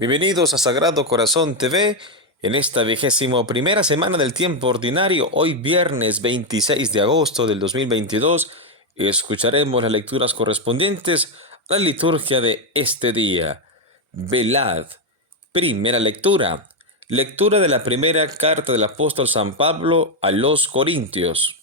Bienvenidos a Sagrado Corazón TV en esta 21ª semana del tiempo ordinario, hoy viernes 26 de agosto del 2022, escucharemos las lecturas correspondientes a la liturgia de este día. Velad. Primera lectura. Lectura de la primera carta del apóstol San Pablo a los Corintios.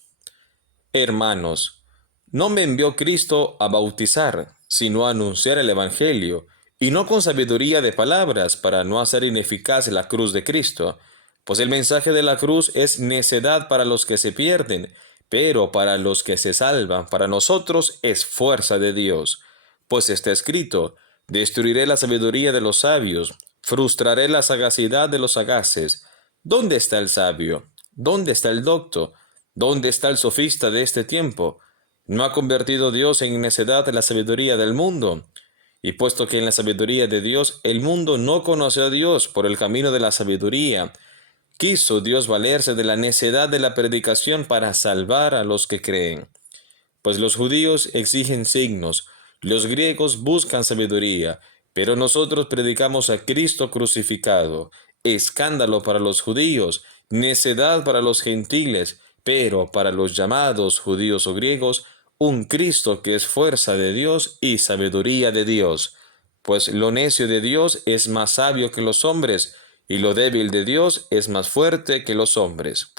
Hermanos, no me envió Cristo a bautizar, sino a anunciar el Evangelio, y no con sabiduría de palabras para no hacer ineficaz la cruz de Cristo, pues el mensaje de la cruz es necedad para los que se pierden, pero para los que se salvan, para nosotros es fuerza de Dios. Pues está escrito, destruiré la sabiduría de los sabios, frustraré la sagacidad de los sagaces. ¿Dónde está el sabio? ¿Dónde está el docto? ¿Dónde está el sofista de este tiempo? ¿No ha convertido Dios en necedad la sabiduría del mundo? Y puesto que en la sabiduría de Dios el mundo no conoció a Dios por el camino de la sabiduría, quiso Dios valerse de la necedad de la predicación para salvar a los que creen. Pues los judíos exigen signos, los griegos buscan sabiduría, pero nosotros predicamos a Cristo crucificado, escándalo para los judíos, necedad para los gentiles, pero para los llamados judíos o griegos, un Cristo que es fuerza de Dios y sabiduría de Dios. Pues lo necio de Dios es más sabio que los hombres, y lo débil de Dios es más fuerte que los hombres.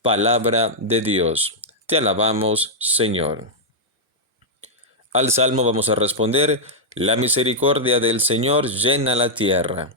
Palabra de Dios. Te alabamos, Señor. Al Salmo vamos a responder, la misericordia del Señor llena la tierra.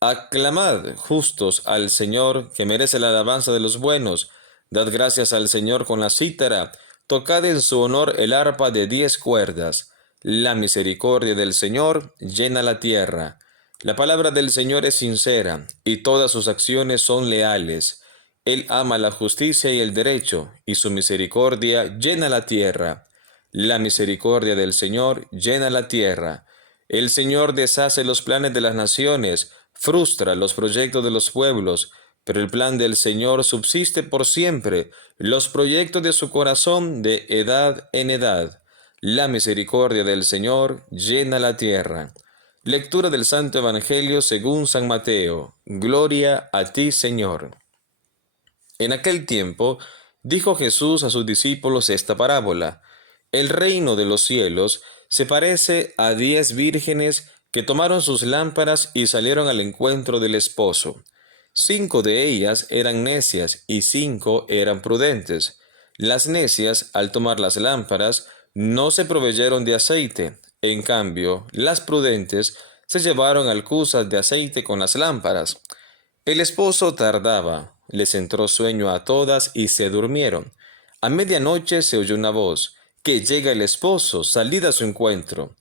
Aclamad, justos, al Señor, que merece la alabanza de los buenos. Dad gracias al Señor con la cítara. Tocad en su honor el arpa de 10 cuerdas. La misericordia del Señor llena la tierra. La palabra del Señor es sincera, y todas sus acciones son leales. Él ama la justicia y el derecho, y su misericordia llena la tierra. La misericordia del Señor llena la tierra. El Señor deshace los planes de las naciones, frustra los proyectos de los pueblos, pero el plan del Señor subsiste por siempre, los proyectos de su corazón de edad en edad. La misericordia del Señor llena la tierra. Lectura del Santo Evangelio según San Mateo. Gloria a ti, Señor. En aquel tiempo, dijo Jesús a sus discípulos esta parábola. El reino de los cielos se parece a 10 vírgenes que tomaron sus lámparas y salieron al encuentro del esposo. 5 de ellas eran necias y 5 eran prudentes. Las necias, al tomar las lámparas, no se proveyeron de aceite. En cambio, las prudentes se llevaron alcuzas de aceite con las lámparas. El esposo tardaba, les entró sueño a todas y se durmieron. A medianoche se oyó una voz, que llega el esposo, salid a su encuentro.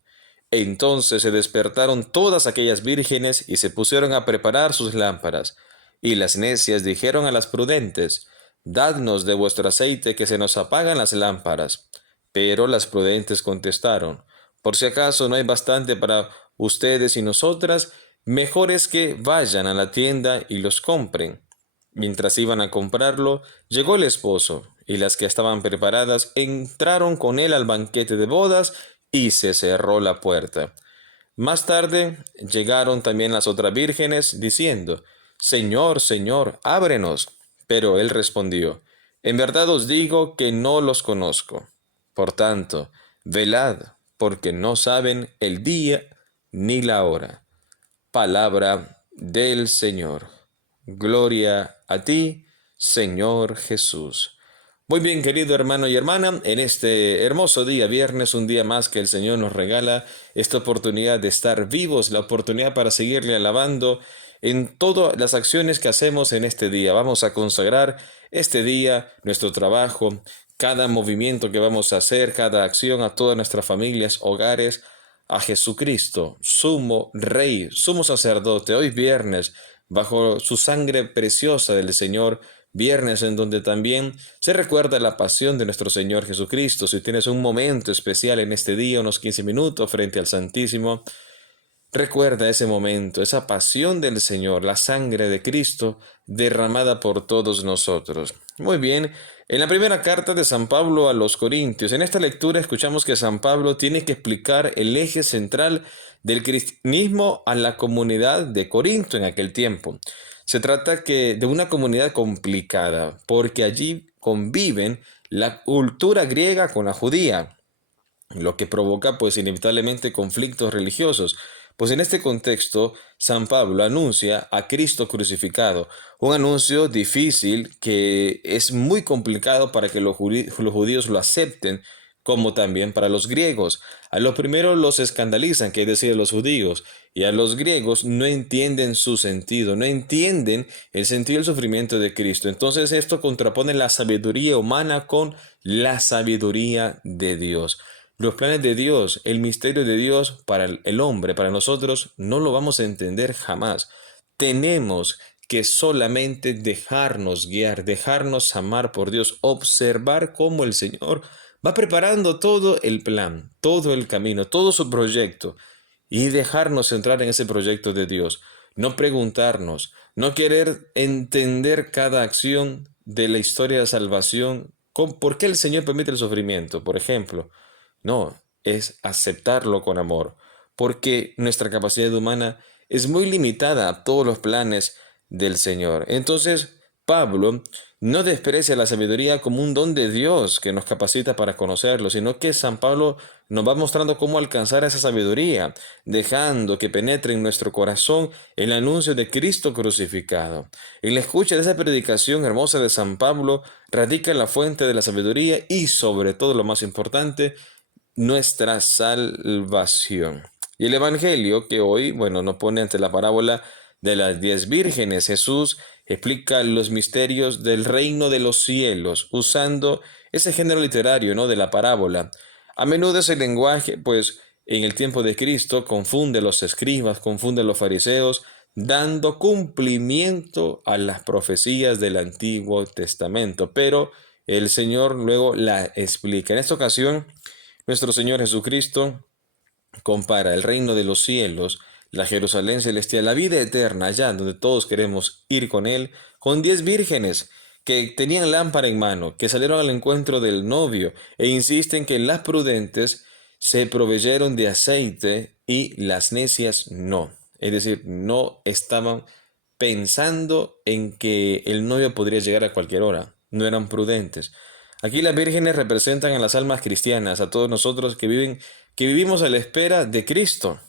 Entonces se despertaron todas aquellas vírgenes y se pusieron a preparar sus lámparas. Y las necias dijeron a las prudentes, dadnos de vuestro aceite que se nos apagan las lámparas. Pero las prudentes contestaron, por si acaso no hay bastante para ustedes y nosotras, mejor es que vayan a la tienda y los compren. Mientras iban a comprarlo, llegó el esposo, y las que estaban preparadas entraron con él al banquete de bodas, y se cerró la puerta. Más tarde llegaron también las otras vírgenes, diciendo, Señor, Señor, ábrenos. Pero él respondió, en verdad os digo que no los conozco. Por tanto, velad, porque no saben el día ni la hora. Palabra del Señor. Gloria a ti, Señor Jesús. Muy bien, querido hermano y hermana, en este hermoso día, viernes, un día más que el Señor nos regala esta oportunidad de estar vivos, la oportunidad para seguirle alabando en todas las acciones que hacemos en este día. Vamos a consagrar este día, nuestro trabajo, cada movimiento que vamos a hacer, cada acción a todas nuestras familias, hogares, a Jesucristo, sumo Rey, sumo sacerdote, hoy viernes, bajo su sangre preciosa del Señor, viernes en donde también se recuerda la pasión de nuestro Señor Jesucristo. Si tienes un momento especial en este día, unos 15 minutos frente al Santísimo, recuerda ese momento, esa pasión del Señor, la sangre de Cristo derramada por todos nosotros. Muy bien, En la primera carta de San Pablo a los Corintios, en esta lectura escuchamos que San Pablo tiene que explicar el eje central del cristianismo a la comunidad de Corinto en aquel tiempo. Se trata de una comunidad complicada, porque allí conviven la cultura griega con la judía, lo que provoca pues inevitablemente conflictos religiosos. Pues en este contexto, San Pablo anuncia a Cristo crucificado, un anuncio difícil que es muy complicado para que los judíos lo acepten, como también para los griegos. A los primeros los escandalizan, que es decir, los judíos, y a los griegos no entienden su sentido, no entienden el sentido del sufrimiento de Cristo. Entonces esto contrapone la sabiduría humana con la sabiduría de Dios. Los planes de Dios, el misterio de Dios para el hombre, para nosotros, no lo vamos a entender jamás. Tenemos que solamente dejarnos guiar, dejarnos amar por Dios, observar cómo el Señor va preparando todo el plan, todo el camino, todo su proyecto y dejarnos entrar en ese proyecto de Dios. No preguntarnos, no querer entender cada acción de la historia de salvación. ¿Por qué el Señor permite el sufrimiento? Por ejemplo, no, es aceptarlo con amor, porque nuestra capacidad humana es muy limitada a todos los planes del Señor. Entonces, Pablo no desprecia la sabiduría como un don de Dios que nos capacita para conocerlo, sino que San Pablo nos va mostrando cómo alcanzar esa sabiduría, dejando que penetre en nuestro corazón el anuncio de Cristo crucificado. En la escucha de esa predicación hermosa de San Pablo radica la fuente de la sabiduría y, sobre todo, lo más importante, nuestra salvación. Y el Evangelio que hoy, bueno, nos pone ante la parábola de las 10 vírgenes. Jesús explica los misterios del reino de los cielos usando ese género literario, ¿no? De la parábola. A menudo ese lenguaje, pues, en el tiempo de Cristo confunde a los escribas, confunde a los fariseos, dando cumplimiento a las profecías del Antiguo Testamento. Pero el Señor luego la explica. En esta ocasión, nuestro Señor Jesucristo compara el reino de los cielos, la Jerusalén celestial, la vida eterna, allá donde todos queremos ir con Él, con 10 vírgenes que tenían lámpara en mano, que salieron al encuentro del novio e insisten que las prudentes se proveyeron de aceite y las necias no. Es decir, no estaban pensando en que el novio podría llegar a cualquier hora, no eran prudentes. Aquí las vírgenes representan a las almas cristianas, a todos nosotros que vivimos a la espera de Cristo.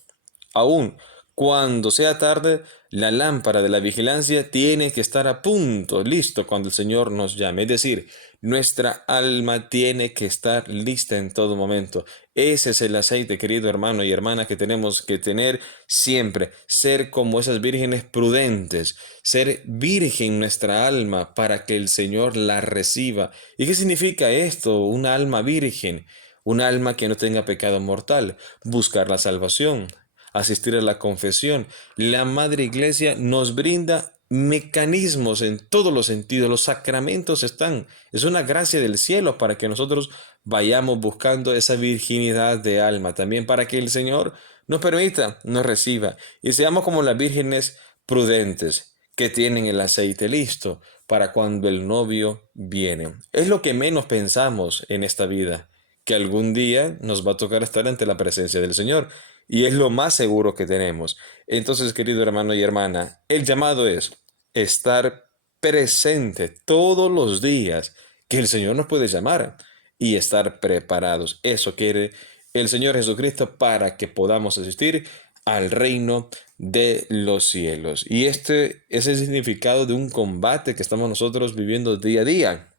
Aún cuando sea tarde, la lámpara de la vigilancia tiene que estar a punto, listo cuando el Señor nos llame. Es decir, nuestra alma tiene que estar lista en todo momento. Ese es el aceite, querido hermano y hermana, que tenemos que tener siempre. Ser como esas vírgenes prudentes. Ser virgen nuestra alma para que el Señor la reciba. ¿Y qué significa esto? Una alma virgen. Un alma que no tenga pecado mortal. Buscar la salvación, asistir a la confesión. La Madre Iglesia nos brinda mecanismos en todos los sentidos. Los sacramentos están. Es una gracia del cielo para que nosotros vayamos buscando esa virginidad de alma. También para que el Señor nos permita, nos reciba y seamos como las vírgenes prudentes que tienen el aceite listo para cuando el novio viene. Es lo que menos pensamos en esta vida, que algún día nos va a tocar estar ante la presencia del Señor. Y es lo más seguro que tenemos. Entonces, querido hermano y hermana, el llamado es estar presente todos los días que el Señor nos puede llamar y estar preparados. Eso quiere el Señor Jesucristo para que podamos asistir al reino de los cielos. Y este es el significado de un combate que estamos nosotros viviendo día a día,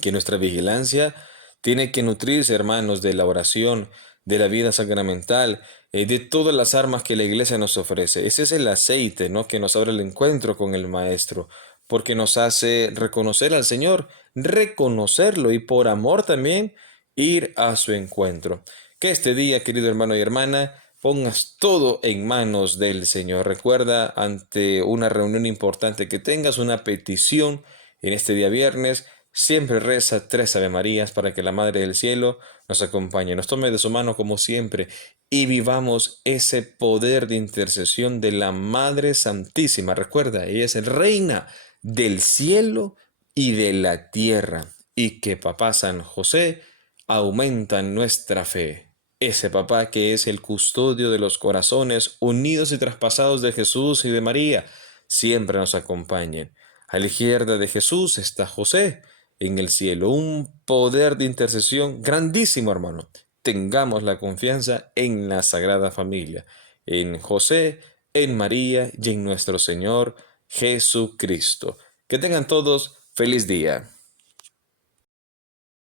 que nuestra vigilancia tiene que nutrirse, hermanos, de la oración, de la vida sacramental, de todas las armas que la iglesia nos ofrece. Ese es el aceite, ¿no? Que nos abre el encuentro con el Maestro, porque nos hace reconocer al Señor, reconocerlo y por amor también ir a su encuentro. Que este día, querido hermano y hermana, pongas todo en manos del Señor. Recuerda, ante una reunión importante que tengas, una petición en este día viernes, siempre reza 3 Ave Marías para que la Madre del Cielo nos acompañe, nos tome de su mano como siempre y vivamos ese poder de intercesión de la Madre Santísima. Recuerda, ella es reina del cielo y de la tierra y que Papá San José aumentan nuestra fe. Ese papá que es el custodio de los corazones unidos y traspasados de Jesús y de María, siempre nos acompañen. A la izquierda de Jesús está José en el cielo, un poder de intercesión grandísimo, hermano. Tengamos la confianza en la Sagrada Familia, en José, en María y en nuestro Señor Jesucristo. Que tengan todos feliz día.